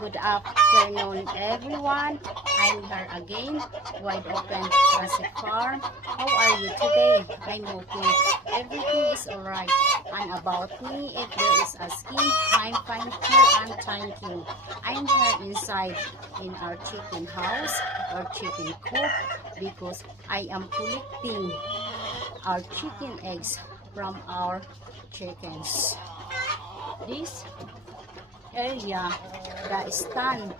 Good afternoon, everyone. I'm here again, Wide Open Classic Farm. How are you today? I'm okay. Everything is alright. And about me, if there is asking, I'm fine too and thank you. I'm here inside in our chicken house or chicken coop because I am collecting our chicken eggs from our chickens. This area, the stand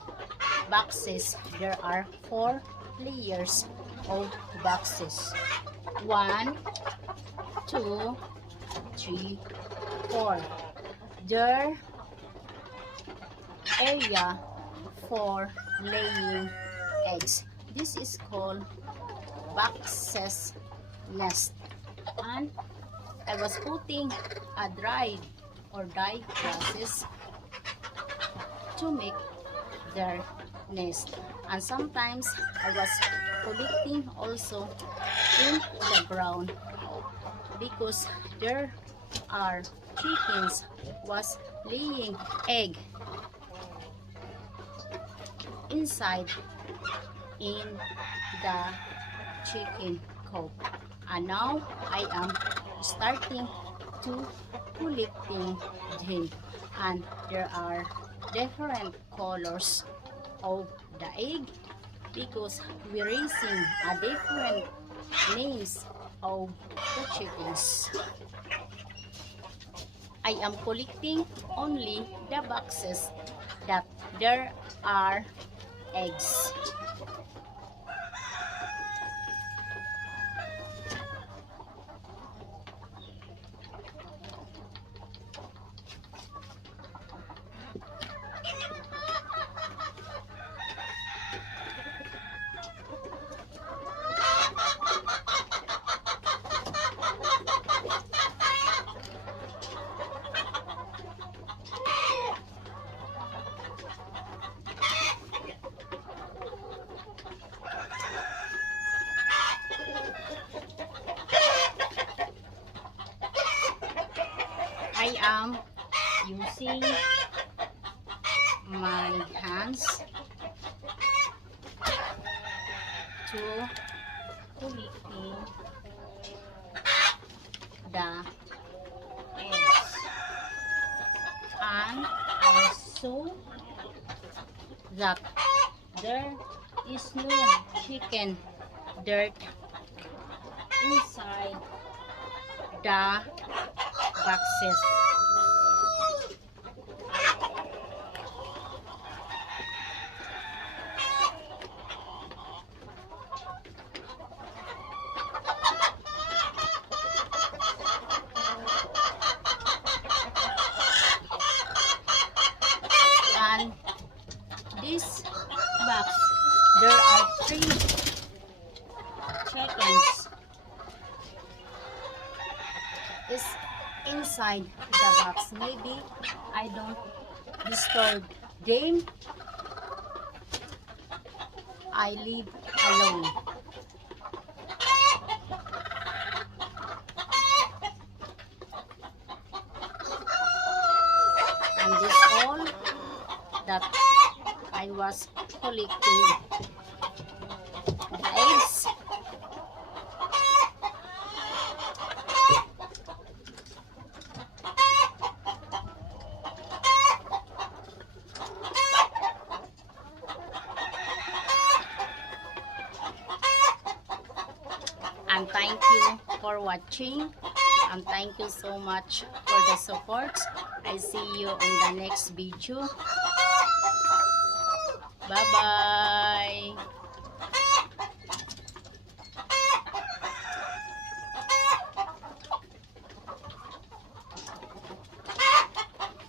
boxes, there are 4 layers of boxes. 1, 2, 3, 4. There area for laying eggs. This is called boxes nest. And I was putting a dried or dyed grasses to make their nest. And sometimes I was collecting also in the ground because there are chickens was laying egg inside in the chicken coop. And now I am starting to collecting them, and there are different colors of the egg because we're raising a different names of the chickens. I am collecting only the boxes that there are eggs. I am using my hands to collecting the eggs, and I saw that there is no chicken dirt inside the boxes. And this box, there are 3 chickens is inside the box. Maybe I don't disturb them. I leave alone. And this all that I was collecting the eggs. And thank you for watching, and thank you so much for the support. I see you on the next video. Bye bye.